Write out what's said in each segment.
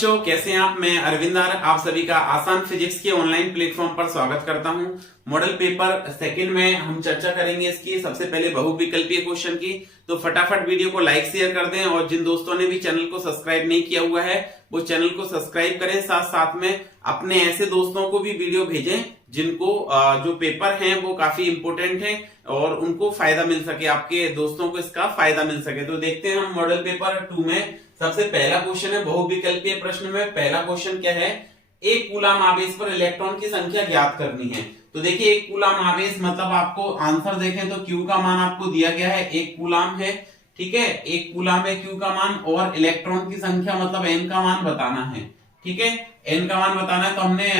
बच्चों, कैसे हैं आप। मैं अरविंदर आप सभी का आसान फिजिक्स के ऑनलाइन प्लेटफॉर्म पर स्वागत करता हूं। मॉडल पेपर सेकंड में हम चर्चा करेंगे इसकी सबसे पहले बहुविकल्पीय क्वेश्चन की। तो फटाफट वीडियो को लाइक शेयर कर दें और जिन दोस्तों ने भी चैनल को सब्सक्राइब नहीं किया हुआ है वो चैनल को सब्सक्राइब करें। साथ साथ में अपने ऐसे दोस्तों को भी वीडियो भेजें जिनको जो पेपर हैं वो काफी इंपोर्टेंट है और उनको फायदा मिल सके, आपके दोस्तों को इसका फायदा मिल सके। तो देखते हैं हम मॉडल पेपर 2 में सबसे पहला क्वेश्चन है बहुविकल्पीय प्रश्न में। पहला क्वेश्चन क्या है, एक कूलम आवेश पर इलेक्ट्रॉन की संख्या ज्ञात करनी है। तो देखिए एक कूलम आवेश मतलब आपको आंसर देखें तो Q का मान आपको दिया गया है, एक कूलम है, ठीक है, एक कूलम है Q का मान, और इलेक्ट्रॉन की संख्या मतलब N का मान बताना है, ठीक है, N का मान बताना है। तो हमने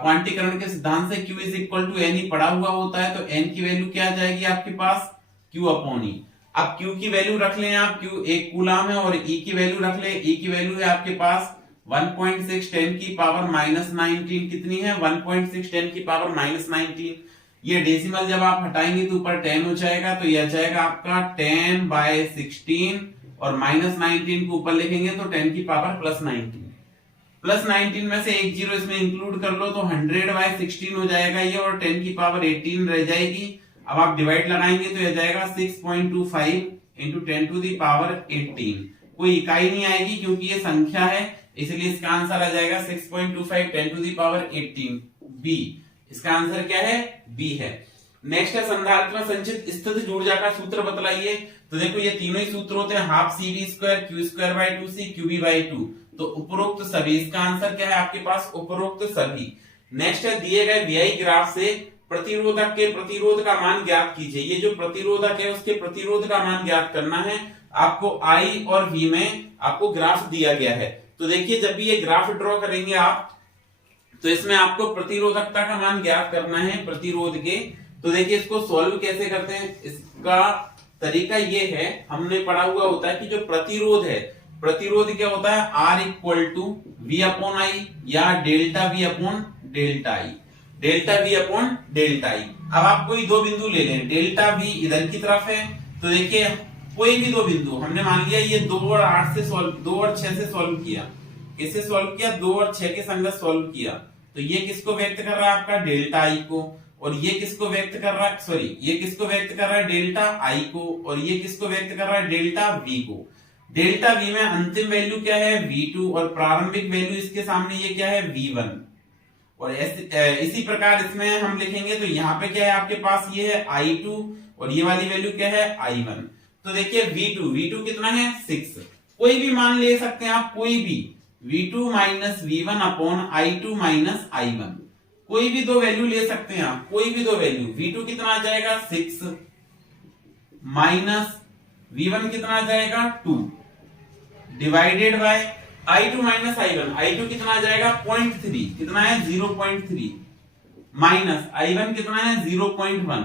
क्वांटीकरण के सिद्धांत से Q is equal to N ही पढ़ा हुआ होता है। तो N की वैल्यू क्या आ जाएगी आपके पास, Q अपॉन E। अब Q की वैल्यू रख लें आप, Q एक कूलम है, और E की वैल्यू रख लें, E की वैल्यू है आपके पास 1.6 10 की पावर -19। कितनी है, 1.6 10 की पावर -19। ये डेसिमल जब आप हटाएंगे तो ऊपर 10 हो जाएगा, तो यह जाएगा आपका 10/16, और -19 को ऊपर लिखेंगे तो 10 की पावर +19। +19 में से एक जीरो इसमें इंक्लूड कर लो तो 100/16 हो जाएगा ये, और 10 की पावर 18 रह जाएगी। अब आप डिवाइड लगाएंगे तो यह जाएगा 6.25 इंटू 10 टू दी पावर 18। कोई इकाई नहीं आएगी क्योंकि ये संख्या है, इसलिए इसका आंसर आ जाएगा 6.25 10 टू दी पावर 18 बी। इसका आंसर क्या है, बी है। नेक्स्ट है संधारित्र में संचित स्थितिज ऊर्जा का सूत्र बतलाइए। तो देखो ये तीनों ही सूत्र होते हैं, हाफ CV² Q²/2C QV/2। तो उपरोक्त सभी, इसका आंसर क्या है आपके पास, उपरोक्त सभी। नेक्स्ट है दिए गए VI ग्राफ से प्रतिरोधक के प्रतिरोध का मान ज्ञात कीजिए। ये जो प्रतिरोधक है उसके प्रतिरोध का मान ज्ञात करना है आपको। I और V में आपको ग्राफ दिया गया है। तो देखिए जब भी ये ग्राफ ड्रॉ करेंगे आप तो इसमें आपको प्रतिरोधकता का मान ज्ञात करना है, प्रतिरोध के। तो देखिए इसको सॉल्व कैसे करते हैं, इसका तरीका ये है, हमने पढ़ा हुआ होता है कि जो प्रतिरोध है, प्रतिरोध क्या होता है, R इक्वल टू V/I या delta V upon delta I, delta V upon delta I। अब आप कोई दो बिंदु ले लें, डेल्टा V इधर की तरफ है, तो देखिए कोई भी दो बिंदु, हमने मान लिया ये 2 और 8 से सॉल्व, 2 और 6 से सॉल्व किया, किससे सॉल्व किया, 2 और 6 के संगत सॉल्व किया। तो ये किसको व्यक्त कर रहा है आपका, डेल्टा I को, और ये किसको व्यक्त कर रहा है, सॉरी ये किसको व्यक्त कर रहा है, डेल्टा I को, और ये किसको व्यक्त कर रहा है, डेल्टा V को। डेल्टा V में अंतिम वैल्यू क्या है, V2, और प्रारंभिक वैल्यू इसके सामने ये क्या है, V1। और इसी प्रकार इसमें हम लिखेंगे तो यहाँ पे क्या है आपके पास, ये है I2, और ये वाली वैल्यू क्या है, I1। तो देखिए V2 कितना है, 6। कोई भी मान ले सकते हैं आप, कोई भी V2 - V1 upon I2 - I1, कोई भी दो वैल्यू ले सकते हैं आप, कोई भी दो वैल्यू। V2 कितना आ जाएगा, 6 माइनस V1 कितना आ जाएगा, 2 divided by I2 - I1। I2 कितना आ जाएगा, 0.3, कितना है, 0.3, माइनस I1 कितना है, 0.1।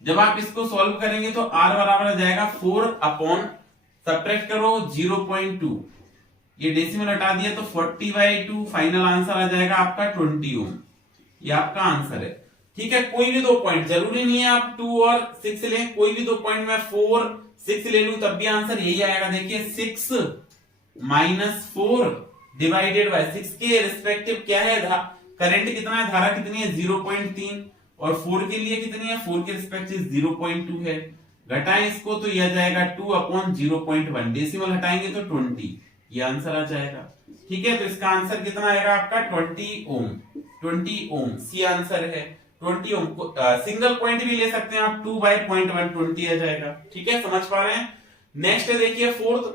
जब आप इसको सॉल्व करेंगे तो R बराबर आ जाएगा 4 अपॉन, सब्ट्रैक्ट करो 0.2, ये डेसिमल हटा दिया तो 40/2। फाइनल आंसर आ जाएगा आपका 20 ओम। ये आपका आंसर है, ठीक है। कोई भी दो पॉइंट, जरूरी नहीं है आप 2 और 6 लें, कोई भी दो पॉइंट में 4 6 ले लूं तब भी आंसर यही आएगा। देखिए 6 - 4 डिवाइडेड बाय 6 के रिस्पेक्टिव क्या है, करंट कितना है, धारा कितनी है, 0.3, और 4 के लिए कितनी है, 4 के रिस्पेक्टिव 0.2 है। घटाएं इसको तो यह जाएगा 2 अपॉन 0.1, डेसिमल हटाएंगे तो 20, ये आंसर आ जाएगा, ठीक है। तो इसका आंसर कितना आएगा आपका, 20 ओम, 20 ओम सी आंसर है। 20 ओम को सिंगल पॉइंट भी ले सकते हैं आप, 2/0.1 20 आ जाएगा, ठीक है, समझ पा रहे हैं। नेक्स्ट है देखिए फोर्थ,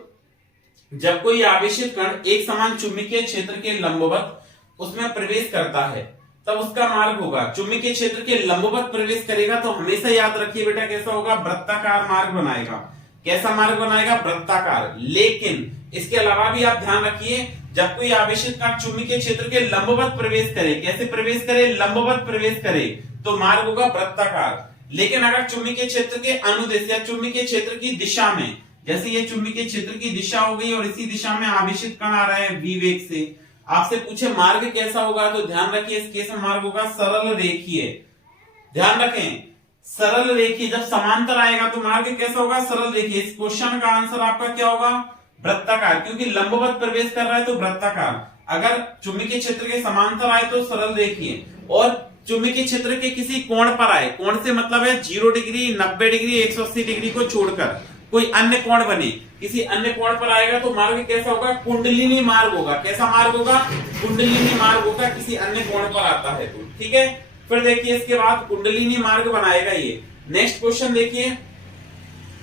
जब कोई आवेशित कण एक समान चुंबकीय क्षेत्र के लंबवत उसमें प्रवेश करता है तब उसका मार्ग होगा, चुंबकीय क्षेत्र के लंबवत प्रवेश करेगा तो हमेशा याद रखिए बेटा कैसा होगा, वृत्ताकार मार्ग बनाएगा। कैसा मार्ग बनाएगा, वृत्ताकार। लेकिन इसके अलावा भी आप ध्यान रखिए, जब कोई आवेशित कण चुंबकीय क्षेत्र के लंबवत प्रवेश करे, कैसे प्रवेश करे, लंबवत प्रवेश करे, तो मार्ग होगा वृत्ताकार। लेकिन अगर चुंबकीय क्षेत्र के अनुदिश या चुंबकीय क्षेत्र की दिशा में, जैसे ये चुंबकीय क्षेत्र की दिशा हो गई और इसी दिशा में आवेशित कण आ रहा है v वेग से, आपसे पूछे मार्ग कैसा होगा, तो ध्यान रखिए इस केस में मार्ग होगा सरल रेखीय। ध्यान रखें, सरल रेखीय, जब समांतर आएगा तो मार्ग कैसा होगा, सरल रेखीय। इस क्वेश्चन का आंसर आपका क्या होगा, वृत्ताकार, क्योंकि लंबवत प्रवेश कर रहा है तो वृत्ताकार। अगर चुंबकीय क्षेत्र के समांतर आए तो सरल रेखीय, और चुंबकीय क्षेत्र के किसी कोण पर आए, कोण से मतलब है 0 डिग्री, 90 डिग्री, 180 डिग्री को छोड़कर कोई अन्य कोण बने, किसी अन्य कोण पर आएगा तो मार्ग कैसा होगा? कुंडलिनी मार्ग होगा। कैसा मार्ग होगा? कुंडलिनी मार्ग होगा, किसी अन्य कोण पर आता है तो। ठीक है, फिर देखिए इसके बाद कुंडलिनी मार्ग बनाएगा ये। नेक्स्ट क्वेश्चन देखिए,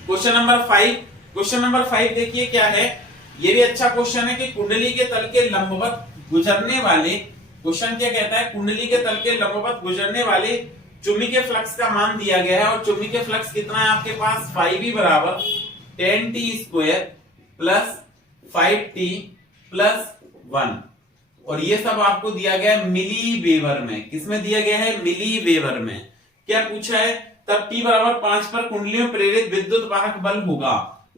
क्वेश्चन नंबर 5। क्वेश्चन नंबर 5 देखिए क्या है, ये भी अच्छा क्वेश्चन है कि कुंडली के तल के लंबवत गुजरने वाले, क्वेश्चन क्या कहता है, कुंडली के तल के लंबवत गुजरने वाले चुंबकीय फ्लक्स का मान दिया गया है, और चुंबकीय फ्लक्स कितना है आपके पास? 5e बराबर 10t² प्लस 5t प्लस 1, और ये सब आपको दिया गया है मिली वेबर में। किसमें दिया गया है? मिली वेबर में। क्या पूछा है? तब t बराबर 5 पर कुंडली में प्रेरित विद्युत वाहक बल होगा।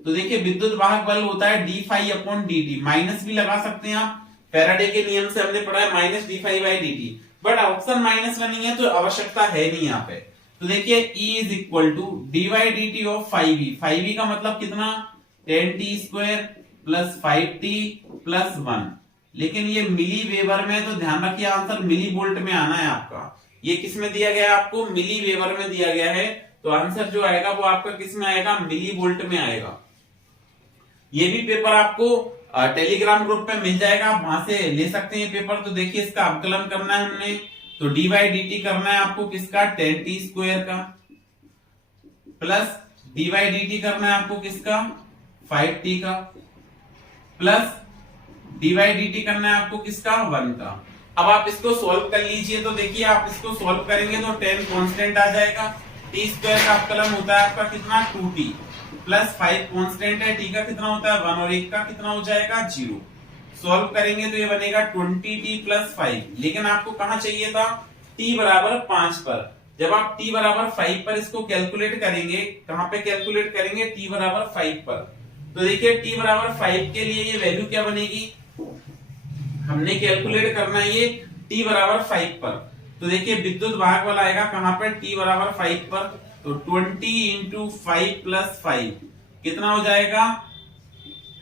तो देखिए विद्युत वाहक बल होता है d∅/dt, माइनस भी लगा सकते हैं आप, फैराडे के नियम से हमने पढ़ा है minus d∅/dt, but option minus में नहीं है तो आवश्यकता है नहीं यहाँ पे। तो देखिए E is equal to dy/dt of 5e, 5e का मतलब कितना? 10t² प्लस 5t प्लस 1, लेकिन ये मिली वेबर में, तो ध्यान रखिए आंसर मिली वोल्ट में आना है आपका। ये किस में दिया गया है आपको? मिली वेबर में दिया गया है, तो आंसर जो आएगा वो आपका किस में आएगा? मिली वोल्ट में आएगा। ये भी पेपर आपको टेलीग्राम ग्रुप पे मिल जाएगा, आप वहां से ले सकते हैं पेपर। तो देखिए इसका अवकलन करना है हमने, तो dy/dt करना है आपको किसका? 10t² का, प्लस dy/dt करना है आपको किसका? 5t का, प्लस dy/dt करना है आपको किसका? 1 का। अब आप इसको सॉल्व कर लीजिए, तो देखिए आप इसको सॉल्व करेंगे तो 10 कांस्टेंट आ जाएगा, t² का अवकलन होता है आपका कितना? 2t, प्लस 5 कांस्टेंट है, t का कितना होता है? 1, और 1 का कितना हो जाएगा? 0। सॉल्व करेंगे तो ये बनेगा 20t प्लस 5, लेकिन आपको कहां चाहिए था? t बराबर 5 पर। जब आप t बराबर 5 पर इसको कैलकुलेट करेंगे, कहां पे कैलकुलेट करेंगे? t बराबर 5 पर। तो देखिए t बराबर 5 के लिए ये वैल्यू क्या बनेगी? हमने कैलकुलेट करना है ये t बराबर 5 पर। तो देखिए विद्युत वाहक बल आएगा कहां पर? t बराबर 5 पर, तो 20 इंटू 5 प्लस 5 कितना हो जाएगा?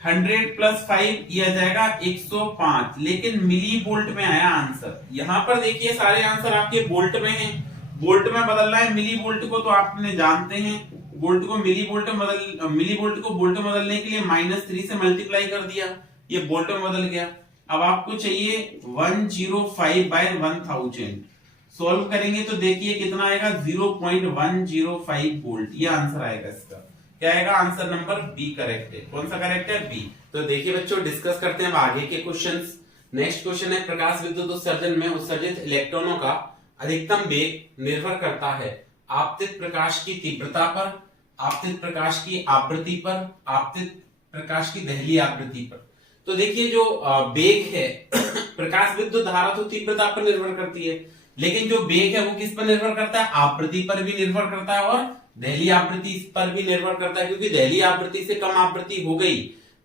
100 प्लस 5, ये आ जाएगा 105, लेकिन मिली वोल्ट में आया आंसर। यहां पर देखिए सारे आंसर आपके वोल्ट में हैं, वोल्ट में बदलना है मिली वोल्ट को, तो आपने जानते हैं वोल्ट को मिली वोल्ट में मिली वोल्ट को वोल्ट में बदलने के लिए -3 से मल्टीप्लाई कर दिया, ये वोल्ट में बदल गया। अब आपको चाहिए 105/1000, सॉल्व करेंगे तो देखिए कितना आएगा? 0.105 वोल्ट, ये आंसर आएगा इसका। क्या आएगा? आंसर नंबर बी करेक्ट है। कौन सा करेक्ट है? बी। तो देखिए बच्चों डिस्कस करते हैं आगे के क्वेश्चंस। नेक्स्ट क्वेश्चन है, प्रकाश विद्युत उत्सर्जन में उत्सर्जित इलेक्ट्रॉनों का अधिकतम वेग निर्भर करता है आपतित प्रकाश की तीव्रता पर, आपतित प्रकाश की आवृत्ति पर, आपतित प्रकाश की दहली आवृत्ति पर। तो देखिए जो वेग है प्रकाश विद्युत धारा तो तीव्रता पर निर्भर करती है, लेकिन जो वेग है वो किस पर निर्भर करता है? आवृत्ति पर भी निर्भर करता है और दहली आवृत्ति पर भी निर्भर करता है, क्योंकि दहली आवृत्ति से कम आवृत्ति हो गई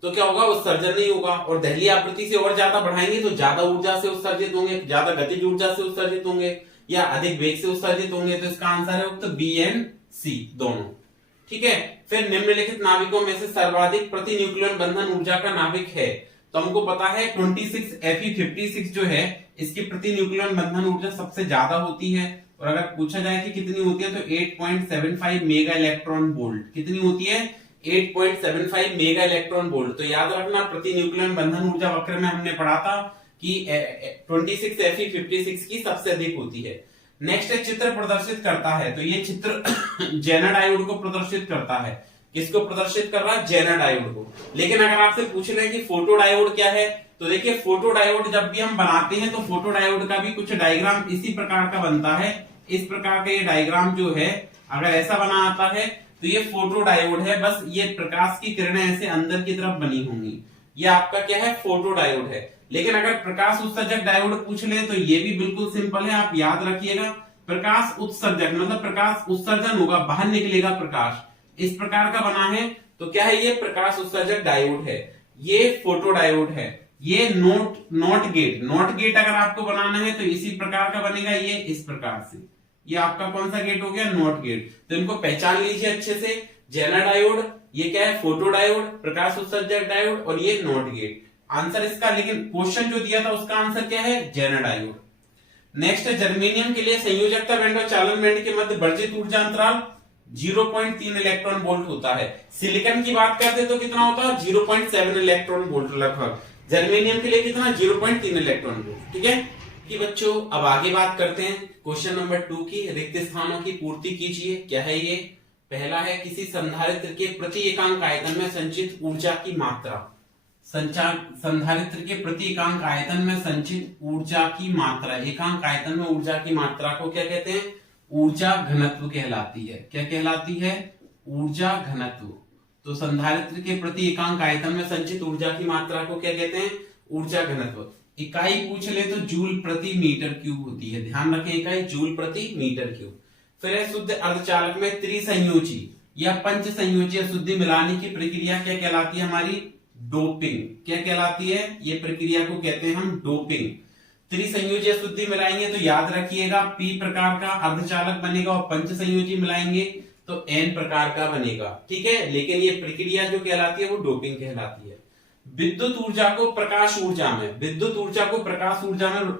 तो क्या होगा? उत्सर्जन नहीं होगा, और दहली आवृत्ति से और ज्यादा बढ़ाएंगे तो ज्यादा ऊर्जा से उत्सर्जित होंगे, ज्यादा गतिज ऊर्जा से उत्सर्जित होंगे या अधिक वेग से उत्सर्जित होंगे। तो इसका आंसर है उत्तर बी एंड सी दोनों। ठीक है, फिर निम्नलिखित नाविकों में से सर्वाधिक प्रति न्यूक्लियन बंधन ऊर्जा का नाविक है, तो हमको पता है 26 Fe56 जो है इसकी प्रति न्यूक्लियन बंधन ऊर्जा सबसे ज्यादा होती है, और अगर पूछा जाए कि कितनी होती है तो 8.75 मेगा इलेक्ट्रॉन वोल्ट। कितनी होती है? 8.75 मेगा इलेक्ट्रॉन वोल्ट। तो याद रखना प्रति न्यूक्लियन बंधन ऊर्जा वक्र में हमने पढ़ा था कि 26 Fe56 की सबसे अधिक होती है। नेक्स्ट है चित्र प्रदर्शित करता है, तो ये चित्र जेना डायोड को प्रदर्शित करता है। किसको प्रदर्शित कर रहा है? जेना डायोड को। लेकिन अगर आपसे पूछ रहे हैं कि फोटो डायोड क्या है, तो देखिए फोटो डायोड जब भी हम बनाते हैं तो फोटो डायोड का भी कुछ डायग्राम इसी प्रकार का बनता है। इस प्रकार का ये डायग्राम जो है अगर ऐसा बना आता है तो ये फोटो डायोड है, बस ये प्रकाश की किरणें ऐसे अंदर की तरफ बनी होंगी, ये आपका क्या है? फोटो डायोड है। लेकिन अगर प्रकाश उत्सर्जक डायोड पूछ ले तो ये भी बिल्कुल सिंपल है, आप याद रखिएगा प्रकाश उत्सर्जक मतलब प्रकाश उत्सर्जन होगा, बाहर निकलेगा प्रकाश, इस प्रकार का बना है। तो क्या है? ये प्रकाश उत्सर्जक डायोड है, ये फोटो डायोड है। ये नॉट गेट अगर आपको बनाना है तो इसी प्रकार का बनेगा, ये इस प्रकार से। ये आपका कौन सा गेट हो गया? Not gate. तो इनको पहचान लीजिए अच्छे से, जेना डायोड, ये क्या है, फोटो डायोड, प्रकाश उत्सर्जक डायोड, और ये नॉट गेट। आंसर इसका, लेकिन क्वेश्चन जो दिया था उसका आंसर क्या है, जेनर डायोड। नेक्स्ट, जर्मेनियम के लिए संयोजकता बैंड और चालन बैंड के मध्य वर्जित ऊर्जा अंतराल 0.3 इलेक्ट्रॉन वोल्ट होता है। सिलिकॉन की बात करते तो कितना होता है, 0.7 इलेक्ट्रॉन वोल्ट लगभग। जर्मेनियम के लिए कितना, 0.3 इलेक्ट्रॉन वोल्ट। ठीक है कि बच्चों, अब आगे बात करते हैं क्वेश्चन नंबर 2 की। रिक्त स्थानों की पूर्ति कीजिए। क्या है ये, पहला है किसी संधारित्र के प्रति एकांक आयतन में संचित ऊर्जा की मात्रा। संधारित्र के प्रति एकांक आयतन में संचित ऊर्जा की मात्रा, एकांक आयतन में ऊर्जा की मात्रा को क्या कहते हैं, ऊर्जा घनत्व कहलाती है। क्या कहलाती है, ऊर्जा घनत्व। तो संधारित्र के प्रति एकांक आयतन में संचित ऊर्जा की मात्रा को क्या कहते हैं, ऊर्जा घनत्व। इकाई पूछ ले तो जूल प्रति मीटर क्यूब होती है, ध्यान रखें, इकाई जूल प्रति मीटर क्यूब। फिर है शुद्ध अर्धचालक में त्रिसंयोजी या पंच संयोजी अशुद्धि मिलाने की प्रक्रिया क्या कहलाती है, हमारी डोपिंग। क्या कहलाती है, ये प्रक्रिया को कहते हैं हम डोपिंग। त्रिसंयोजी अशुद्धि मिलाएंगे तो याद रखिएगा पी प्रकार का अर्धचालक बनेगा, और पंच संयोजी मिलाएंगे तो एन प्रकार का बनेगा। ठीक है, लेकिन ये प्रक्रिया जो कहलाती है वो डोपिंग कहलाती है। विद्युत ऊर्जा को प्रकाश ऊर्जा में, विद्युत ऊर्जा को प्रकाश ऊर्जा में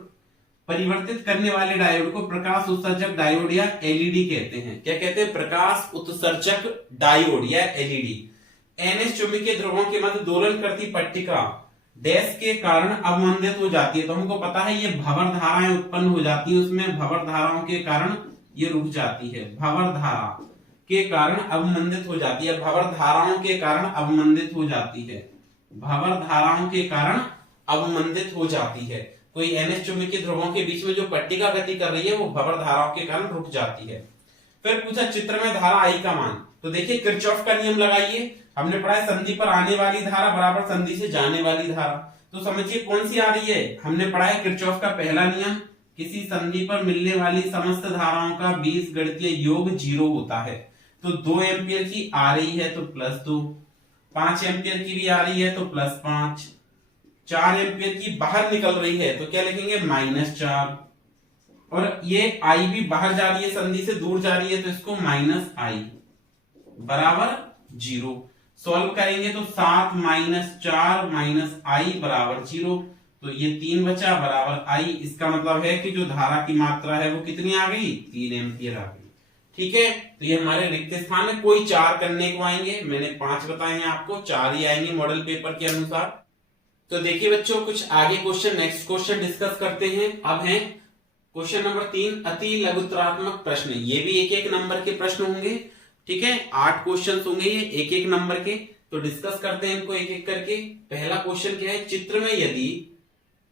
परिवर्तित करने वाले डायोड को प्रकाश उत्सर्जक डायोड या एलईडी कहते हैं। क्या कहते हैं, प्रकाश उत्सर्जक डायोड या एलईडी। एनएस चुंबकीय ध्रुवों के मध्य दोलन करती पट्टिका डैश के कारण अवमंदित हो जाती है। तो हमको पता है ये भंवर धाराएं उत्पन्न हो जाती है, उसमें भंवर धाराओं के कारण ये रुक जाती है, भंवर धारा के कारण अवमंदित हो जाती है, भंवर धाराओं के कारण अवमंदित हो जाती है, भंवर धाराओं के कारण अवमंदित हो जाती है। कोई एनएस चुंबकीय ध्रुवों के बीच में जो पट्टिका गति कर रही है वो भंवर धाराओं के कारण रुक जाती है। फिर पूछा चित्र में धारा आई का मान। तो देखिए किरचॉफ का नियम लगाइए। हमने पढ़ा है संधि पर आने वाली धारा बराबर संधि से जाने वाली धारा। तो समझिए कौन सी आ रही है, हमने पढ़ा है किरचॉफ का पहला नियम, किसी संधि पर मिलने वाली समस्त धाराओं का बीजगणितीय योग 0 होता है। तो 2 एम्पियर की आ रही है तो +2, 5 एम्पियर की भी आ रही है तो +5, 4 एम्पियर की बाहर निकल रही है तो क्या लिखेंगे, -4, और ये आई भी बाहर जा रही है, संधि से दूर जा रही है तो इसको -I बराबर 0। सॉल्व करेंगे तो 7 - 4 - I बराबर 0। तो ये 3 बचा बराबर I। इसका मतलब है कि जो धारा की मात्रा है वो कितनी आ गई, 3 एम्पियर आ गई। ठीक है, तो ये हमारे रिक्त स्थान है। कोई 4 करने को आएंगे, मैंने 5 बताए हैं आपको, 4 ही आएंगे मॉडल पेपर के अनुसार। तो देखिए बच्चों, कुछ आगे क्वेश्चन, नेक्स्ट क्वेश्चन डिस्कस करते हैं। अब है क्वेश्चन नंबर 3, अति लघुत्तरात्मक प्रश्न। ये भी 1-1 नंबर के प्रश्न होंगे। ठीक है, 8 क्वेश्चन होंगे ये 1-1 नंबर के। तो डिस्कस करते हैं इनको 1-1 करके। पहला क्वेश्चन क्या है, चित्र में यदि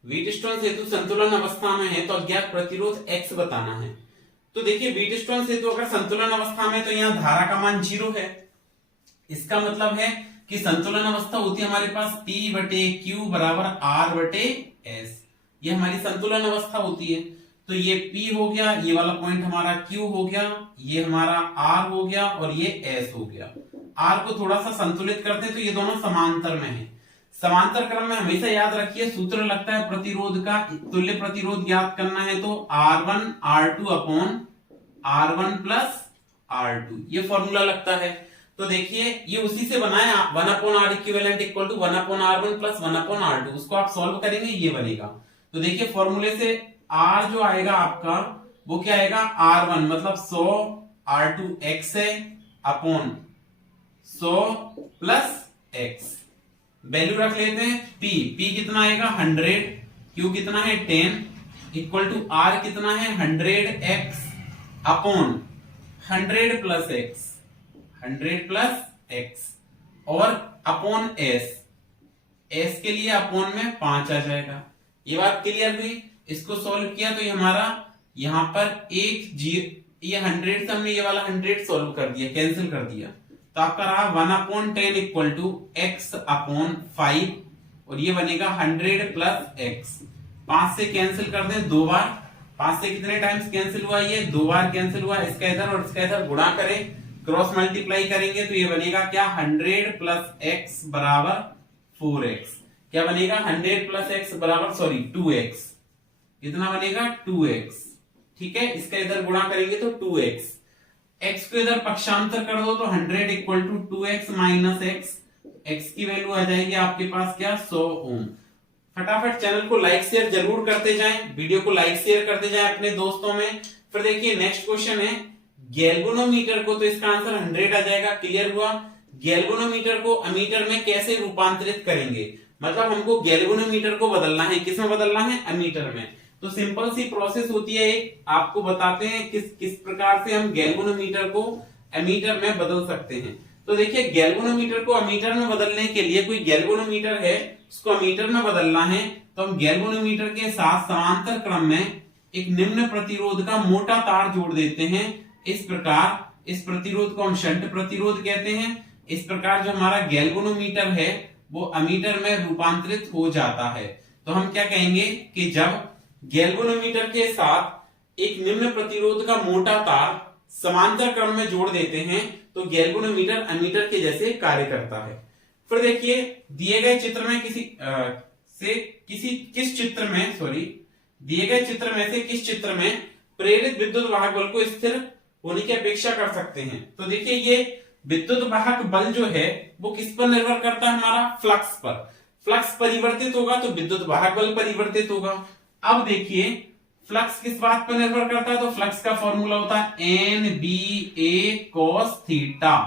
व्हीटस्टोन सेतु संतुलन अवस्था में है तो अज्ञात प्रतिरोध X बताना है। तो देखिए व्हीटस्टोन सेतु अगर संतुलन अवस्था में तो यहाँ धारा का मान 0 है। इसका मतलब है कि संतुलन अवस्था होती है हमारे पास P/Q बराबर R/S। ये हमारी संतुलन अवस्था होती है। तो ये P हो गया, ये वाला पॉइंट हमारा Q हो गया, ये हमारा R हो गया और ये S हो गया। R को थोड़ा सा संतुलित करते हैं तो ये दोनों समांतर में है। समांतर क्रम में हमेशा याद रखिए सूत्र लगता है प्रतिरोध का, तुल्य प्रतिरोध ज्ञात करना है तो R1 R2 upon R1 plus R2, ये फॉर्मूला लगता है। तो देखिए ये उसी से बना है, 1/R equivalent equal to 1/R1 plus 1/R2। उसको आप सॉल्व करेंगे ये बनेगा। तो देखिए फॉर्मूले से R जो आएगा आपका वो क्या आएगा, R1 मतलब 100 R2X है अपॉन 100 प्लस X। वैल्यू रख लेते हैं, P कितना आएगा 100, Q कितना है 10 इक्वल टू R कितना है 100X upon 100 plus X, 100 plus X और अपॉन S के लिए अपॉन में 5 आ जाएगा। ये बात क्लियर हुई। इसको सॉल्व किया तो ये हमारा यहाँ पर ये 100 से हमने ये वाला 100 सॉल्व कर दिया, कैंसिल कर दिया। तो आपका रहा 1/10 इक्वल टू X अपॉन 5 और ये बनेगा 100 प्लस X। 5 से कैंसिल कर दें 2 बार, 5 से कितने टाइम्स कैंसिल हुआ, ये 2 बार कैंसिल हुआ। इसका इधर और इसका इधर गुणा करें, क्रॉस मल्टीप्लाई करेंगे तो ये बनेगा क्या 100 प्लस X बराबर 4X। क्या बनेगा 100 प्लस X बराबर 2X। कितना बनेगा 2X। ठीक है, इसका इधर गुणा करेंगे तो 2X। x को इधर पक्षांतर कर दो तो 100 equal to 2x minus x, x की वैल्यू आ जाएगी आपके पास क्या 100 ओम। फटाफट चैनल को लाइक शेयर जरूर करते जाएं, वीडियो को लाइक शेयर करते जाएं अपने दोस्तों में। फिर देखिए नेक्स्ट क्वेश्चन है गैल्वेनोमीटर को, तो इसका आंसर 100 आ जाएगा। क्लियर हुआ? गैल्वेनोमीटर को अमीटर में कैसे रूपांतरित करेंगे, मतलब हमको गैल्वेनोमीटर को बदलना है, किसमें बदलना है? अमीटर में। तो सिंपल सी प्रोसेस होती है, एक आपको बताते हैं किस प्रकार से हम गैल्वेनोमीटर को अमीटर में बदल सकते हैं। तो देखिए गैल्वेनोमीटर को अमीटर में बदलने के लिए, कोई गैल्वेनोमीटर है उसको अमीटर में बदलना है, तो हम गैल्वेनोमीटर के साथ समांतर क्रम में एक निम्न प्रतिरोध का मोटा तार जोड़ देते हैं। इस प्रकार इस प्रतिरोध को हम शंट प्रतिरोध कहते हैं। इस प्रकार जो हमारा गैल्वेनोमीटर है वो अमीटर में रूपांतरित हो जाता है। तो हम क्या कहेंगे कि जब गैल्वेनोमीटर के साथ एक निम्न प्रतिरोध का मोटा तार समांतर क्रम में जोड़ देते हैं तो गैल्वेनोमीटर अमीटर के जैसे कार्य करता है। फिर देखिए दिए गए चित्र में किस चित्र में प्रेरित विद्युत वाहक बल को स्थिर होने की अपेक्षा कर सकते हैं। तो देखिए ये विद्युत वाहक बल जो है वो किस पर निर्भर करता है? हमारा फ्लक्स पर। फ्लक्स परिवर्तित होगा तो विद्युत वाहक बल परिवर्तित होगा। अब देखिए फ्लक्स किस बात पर निर्भर करता है? तो फ्लक्स का फॉर्मूला होता है NBA cos थीटा।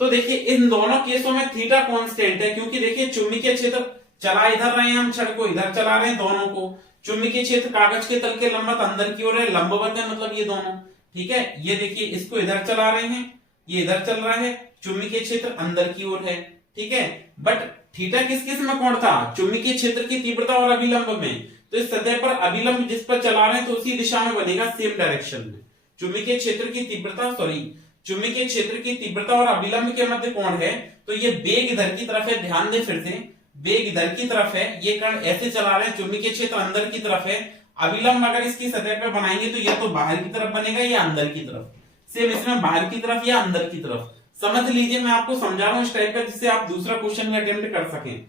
तो देखिए इन दोनों केसों में थीटा कांस्टेंट है, क्योंकि देखिए चुंबकीय क्षेत्र चला इधर रहे हैं, हम छड़ को इधर चला रहे हैं, दोनों को। चुंबकीय क्षेत्र कागज के तल के लंबवत अंदर की ओर है, लंबवत है मतलब ये दोनों, ठीक है। ये देखिए इसको इधर चला रहे हैं, ये इधर चल रहा है, चुंबकीय क्षेत्र अंदर की ओर है, ठीक है। बट थीटा किस किस में कोण था? चुंबकीय क्षेत्र की तीव्रता और अभिलंब में। तो इस सतह पर अभिलंब जिस पर चला रहे हैं तो उसी दिशा में बनेगा, सेम डायरेक्शन में। चुंबकीय क्षेत्र की तीव्रता और अभिलंब के मध्य कोण है, तो ये वेग इधर की तरफ है। ध्यान दें फिर से, वेग इधर की तरफ है, ये कण ऐसे चला रहे हैं, चुंबकीय क्षेत्र अंदर की तरफ है। अभिलंब अगर इसकी सतह पर बनाएंगे तो या तो बाहर की तरफ बनेगा या अंदर की तरफ। सेम इसमें बाहर की तरफ या अंदर की तरफ। समझ लीजिए, मैं आपको समझा रहा हूं इस टाइप का, जिससे आप दूसरा क्वेश्चन में अटेम्प्ट कर सकें।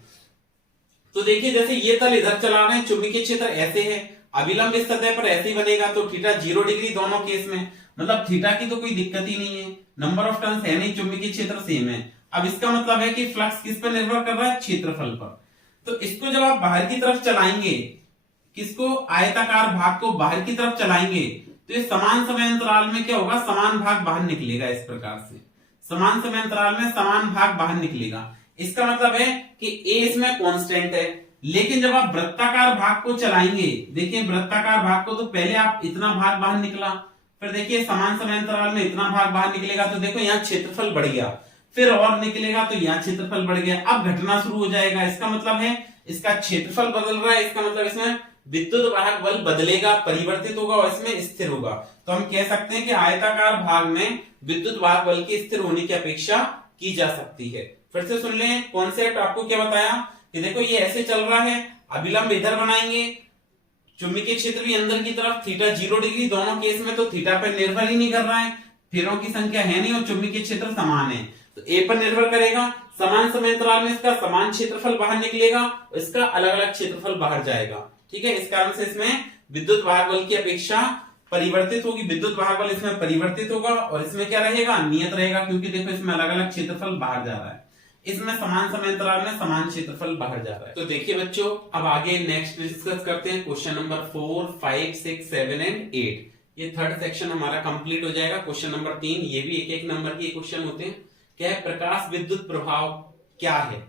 तो देखिए जैसे ये तल इधर चला रहे हैं, चुंबकीय क्षेत्र ऐसे है, अभिलंब इस सतह पर ऐसे ही बनेगा, तो थीटा 0 डिग्री दोनों केस में। मतलब थीटा की तो कोई दिक्कत ही नहीं है, नंबर ऑफ टर्न्स है नहीं, चुंबकीय क्षेत्र सेम है। अब इसका मतलब है कि फ्लक्स किस पर निर्भर कर रहा है? क्षेत्रफल पर। तो इसको जब आप बाहर की तरफ चलाएंगे, किसको? आयताकार भाग को बाहर की तरफ चलाएंगे, तो ये समान समय अंतराल में क्या होगा? समान भाग बाहर निकलेगा। इस प्रकार से समान समय अंतराल में समान भाग बाहर निकलेगा। इसका मतलब है कि A इसमें कांस्टेंट है। लेकिन जब आप वृत्ताकार भाग को चलाएंगे, देखिए वृत्ताकार भाग को, तो पहले आप इतना भाग बाहर निकला, फिर देखिए समान समय अंतराल में इतना भाग बाहर निकलेगा, तो देखो यहाँ क्षेत्रफल बढ़ गया, फिर और निकलेगा तो यहाँ क्षेत्रफल बढ़ गया। अब घटना शुरू हो जाएगा। इसका मतलब है इसका क्षेत्रफल बदल रहा है, इसका मतलब इसमें विद्युत वाहक बल बदलेगा, परिवर्तित होगा और इसमें स्थिर होगा। तो हम कह सकते हैं कि आयताकार भाग में विद्युत वाहक बल के स्थिर होने की अपेक्षा की जा सकती है। फिर से सुन लें कॉन्सेप्ट, आपको क्या बताया कि देखो ये ऐसे चल रहा है, अभिलंब इधर बनाएंगे, चुंबकीय क्षेत्र भी अंदर की तरफ, थीटा 0 डिग्री दोनों केस में, तो थीटा पर निर्भर ही नहीं कर रहा है, फेरों की संख्या है नहीं और चुंबकीय क्षेत्र समान है, तो ए पर निर्भर करेगा। समान समय अंतराल में इसका समान क्षेत्रफल बाहर निकलेगा, इसका अलग अलग क्षेत्रफल बाहर जाएगा, ठीक है। इस कारण से इसमें विद्युत वाहक बल की अपेक्षा परिवर्तित होगी, विद्युत वाहक बल इसमें परिवर्तित होगा और इसमें क्या रहेगा? नियत रहेगा, क्योंकि देखो इसमें अलग अलग क्षेत्रफल बाहर जा रहा है, इसमें समान समय अंतराल में समान क्षेत्रफल बाहर जा रहा है। तो देखिए बच्चों, अब आगे नेक्स्ट डिस्कस करते हैं क्वेश्चन नंबर 4, 5, 6, 7 एंड 8। ये थर्ड सेक्शन हमारा कंप्लीट हो जाएगा। क्वेश्चन नंबर 3, ये भी एक एक नंबर के क्वेश्चन होते हैं। क्या है? प्रकाश विद्युत प्रभाव क्या है?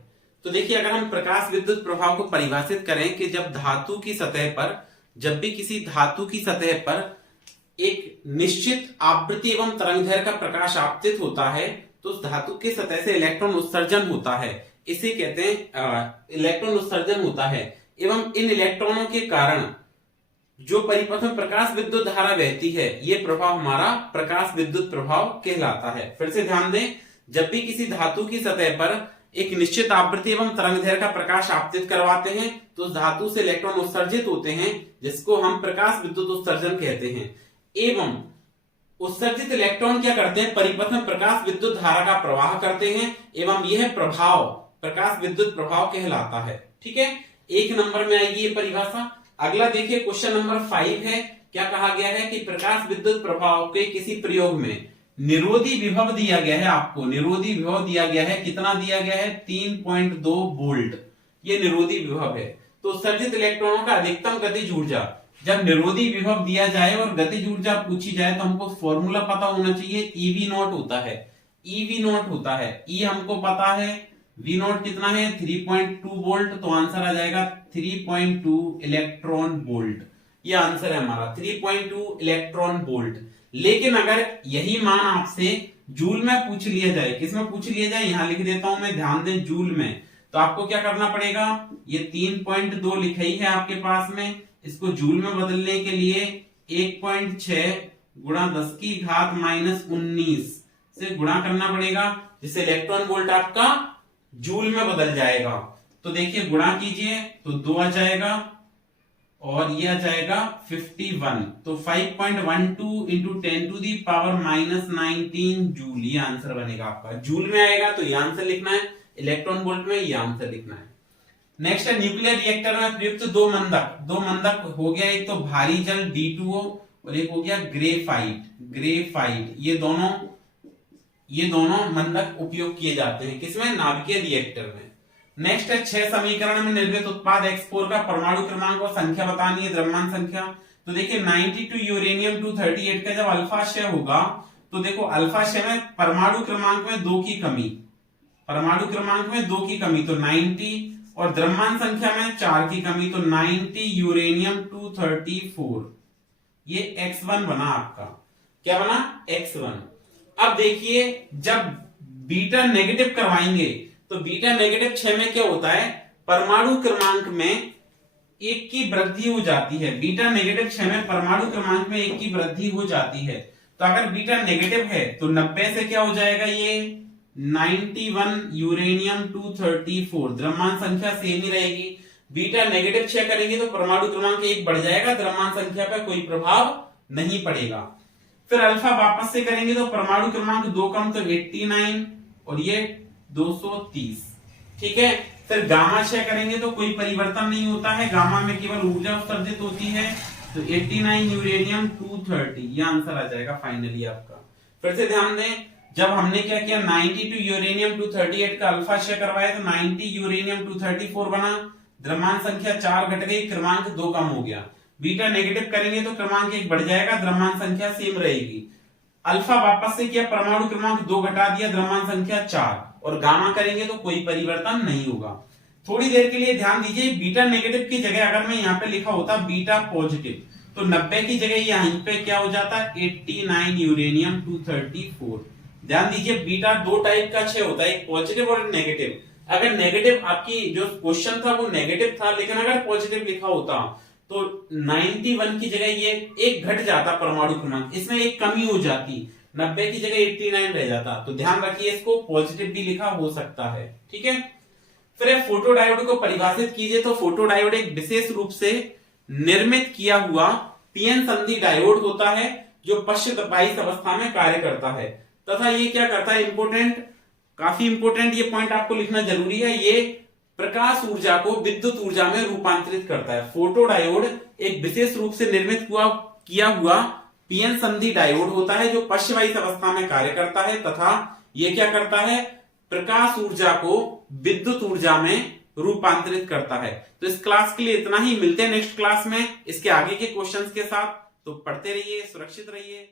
तो देखिए अगर हम प्रकाश विद्युत प्रभाव को परिभाषित करें कि जब धातु की सतह पर, जब भी किसी धातु की सतह पर एक निश्चित आवृत्ति एवं तरंगदैर्घ्य का प्रकाश आपतित होता है, तो उस धातु की सतह से इलेक्ट्रॉन उत्सर्जन होता है, इसे कहते हैं इलेक्ट्रॉन उत्सर्जन होता है। एवं इन इलेक्ट्रॉनों के कारण जो परिपथ में प्रकाश विद्युत धारा बहती है, ये प्रभाव हमारा प्रकाश विद्युत प्रभाव कहलाता है। फिर से ध्यान दें, जब भी किसी धातु की सतह पर एक निश्चित आवृत्ति एवं तरंगदैर्घ्य का प्रकाश आपतित करवाते हैं, तो उस धातु से इलेक्ट्रॉन उत्सर्जित होते हैं, जिसको हम प्रकाश विद्युत उत्सर्जन कहते हैं। एवं उत्सर्जित इलेक्ट्रॉन क्या करते हैं? परिपथ में प्रकाश विद्युत धारा का प्रवाह करते हैं, एवं यह प्रभाव प्रकाश विद्युत प्रभाव कहलाता है, ठीक है। एक नंबर में आएगी ये परिभाषा। अगला देखिए क्वेश्चन नंबर 5 है। क्या कहा गया है कि प्रकाश विद्युत प्रभाव के किसी प्रयोग में निरोधी विभव दिया गया है, आपको निरोधी विभव दिया गया है, कितना दिया गया है 3.2 वोल्ट, ये निरोधी विभव है। तो उत्सर्जित इलेक्ट्रॉनों का अधिकतम गतिज ऊर्जा, जब निरोधी विभव दिया जाए और गतिज ऊर्जा पूछी जाए तो हमको फॉर्मूला पता होना चाहिए, ईवी नॉट होता है, ईवी नॉट होता है, ई हमको पता है, वी नॉट कितना है 3.2 वोल्ट, तो आंसर आ जाएगा 3.2 इलेक्ट्रॉन वोल्ट, ये आंसर है हमारा 3.2 इलेक्ट्रॉन वोल्ट। लेकिन अगर यही मान आपसे जूल में पूछ लिया जाए, किसमें पूछ लिया जाए, यहां लिख देता हूं मैं, ध्यान दें जूल में, तो आपको क्या करना पड़ेगा, ये 3.2 लिखा ही है आपके पास में, इसको जूल में बदलने के लिए 1.6 गुणा 10 की घात -19 से गुणा करना पड़ेगा, जिससे इलेक्ट्रॉन वोल्ट आपका जूल में बदल जाएगा। तो देखिए गुणा कीजिए तो 2 आ जाएगा और ये आ जाएगा 51, तो 5.12 into 10 to the power -19 joule, ये आंसर बनेगा आपका। जूल में आएगा तो ये आंसर लिखना है, इलेक्ट्रॉन वोल्ट में ये आंसर लिखना है। नेक्स्ट है न्यूक्लियर रिएक्टर में प्रयुक्त दो मंदक हो गया, एक तो भारी जल D2O और एक हो गया ग्रेफाइट, ये दोनों मंदक उपयोग किए जाते हैं किसमें, नाभिकीय रिएक्टर में। नेक्स्ट है 6 समीकरण में निर्मित उत्पाद X4 का परमाणु क्रमांक और संख्या बतानी है, द्रव्यमान संख्या। तो देखिए 92 यूरेनियम 238 का जब अल्फा क्षय होगा तो देखो अल्फा क्षय में परमाणु क्रमांक में 2 की कमी, तो 90, और द्रव्यमान संख्या में 4 की कमी, तो 90 यूरेनियम 234, ये X1 बना आपका, क्या बना X1। अब देखिए जब बीटा नेगेटिव करवाएंगे तो बीटा नेगेटिव 6 में क्या होता है, परमाणु क्रमांक में 1 की वृद्धि हो जाती है, बीटा नेगेटिव 6 में परमाणु क्रमांक में 1 की वृद्धि हो जाती है। तो अगर बीटा नेगेटिव है तो 90 से क्या हो जाएगा, ये 91 यूरेनियम 234, द्रव्यमान संख्या सेम ही रहेगी। बीटा नेगेटिव 6 करेंगे तो परमाणु क्रमांक 1 बढ़ जाएगा, द्रव्यमान संख्या पर कोई प्रभाव नहीं पड़ेगा। फिर अल्फा वापस से करेंगे तो परमाणु क्रमांक 2 कम, तो 89 और ये 230, ठीक है। फिर गामा 6 करेंगे तो कोई परिवर्तन नहीं होता है, गामा में केवल ऊर्जा उत्सर्जित होती है, तो 89 यूरेनियम 230, ये आंसर आ जाएगा फाइनली आपका। फिर से ध्यान दें, जब हमने क्या किया 92 यूरेनियम 238 का अल्फा क्षय करवाया तो 90 यूरेनियम 234 बना, द्रव्यमान संख्या 4 घट गई, क्रमांक 2 कम हो गया। बीटा नेगेटिव करेंगे तो क्रमांक 1 बढ़ जाएगा, द्रव्यमान संख्या सेम रहेगी। अल्फा वापस से किया, परमाणु क्रमांक 2 घटा दिया, द्रव्यमान संख्या 4, और गामा करेंगे तो कोई परिवर्तन नहीं होगा। थोड़ी देर के लिए ध्यान दीजिए, बीटा नेगेटिव की जगह अगर मैं यहाँ पे लिखा होता बीटा पॉजिटिव तो 90 की जगह यहाँ पे क्या हो जाता, 89 यूरेनियम 234। ध्यान दीजिए बीटा 2 टाइप का क्षय होता है, एक पॉजिटिव और नेगेटिव। अगर नेगेटिव आपकी जो क्वेश्चन था वो नेगेटिव था, लेकिन अगर पॉजिटिव लिखा होता तो 91 की जगह ये 1 घट जाता परमाणु क्रमांक, इसमें एक कमी हो जाती, 90 की जगह 89 रह जाता। तो ध्यान रखिए इसको पॉजिटिव भी लिखा हो सकता है, ठीक है। फिर फोटोडायोड को परिभाषित कीजिए, तो फोटोडायोड एक विशेष रूप से निर्मित किया हुआ पीएन संधि डायोड होता है जो पश्चदबाई अवस्था में कार्य करता है, तथा ये क्या करता है, इंपोर्टेंट, काफी इंपोर्टेंट ये पॉइंट आपको लिखना जरूरी है, ये प्रकाश ऊर्जा को विद्युत ऊर्जा में रूपांतरित करता है। फोटोडायोड एक विशेष रूप से निर्मित किया हुआ पीएन संधि डायोड होता है जो पश्चदबाई अवस्था में कार्य करता है, तथा ये क्या करता है, प्रकाश ऊर्जा को विद्युत ऊर्जा में रूपांतरित करता है। तो इस क्लास के लिए इतना ही, मिलते हैं नेक्स्ट क्लास में इसके आगे के क्वेश्चंस के साथ। तो पढ़ते रहिए, सुरक्षित रहिए।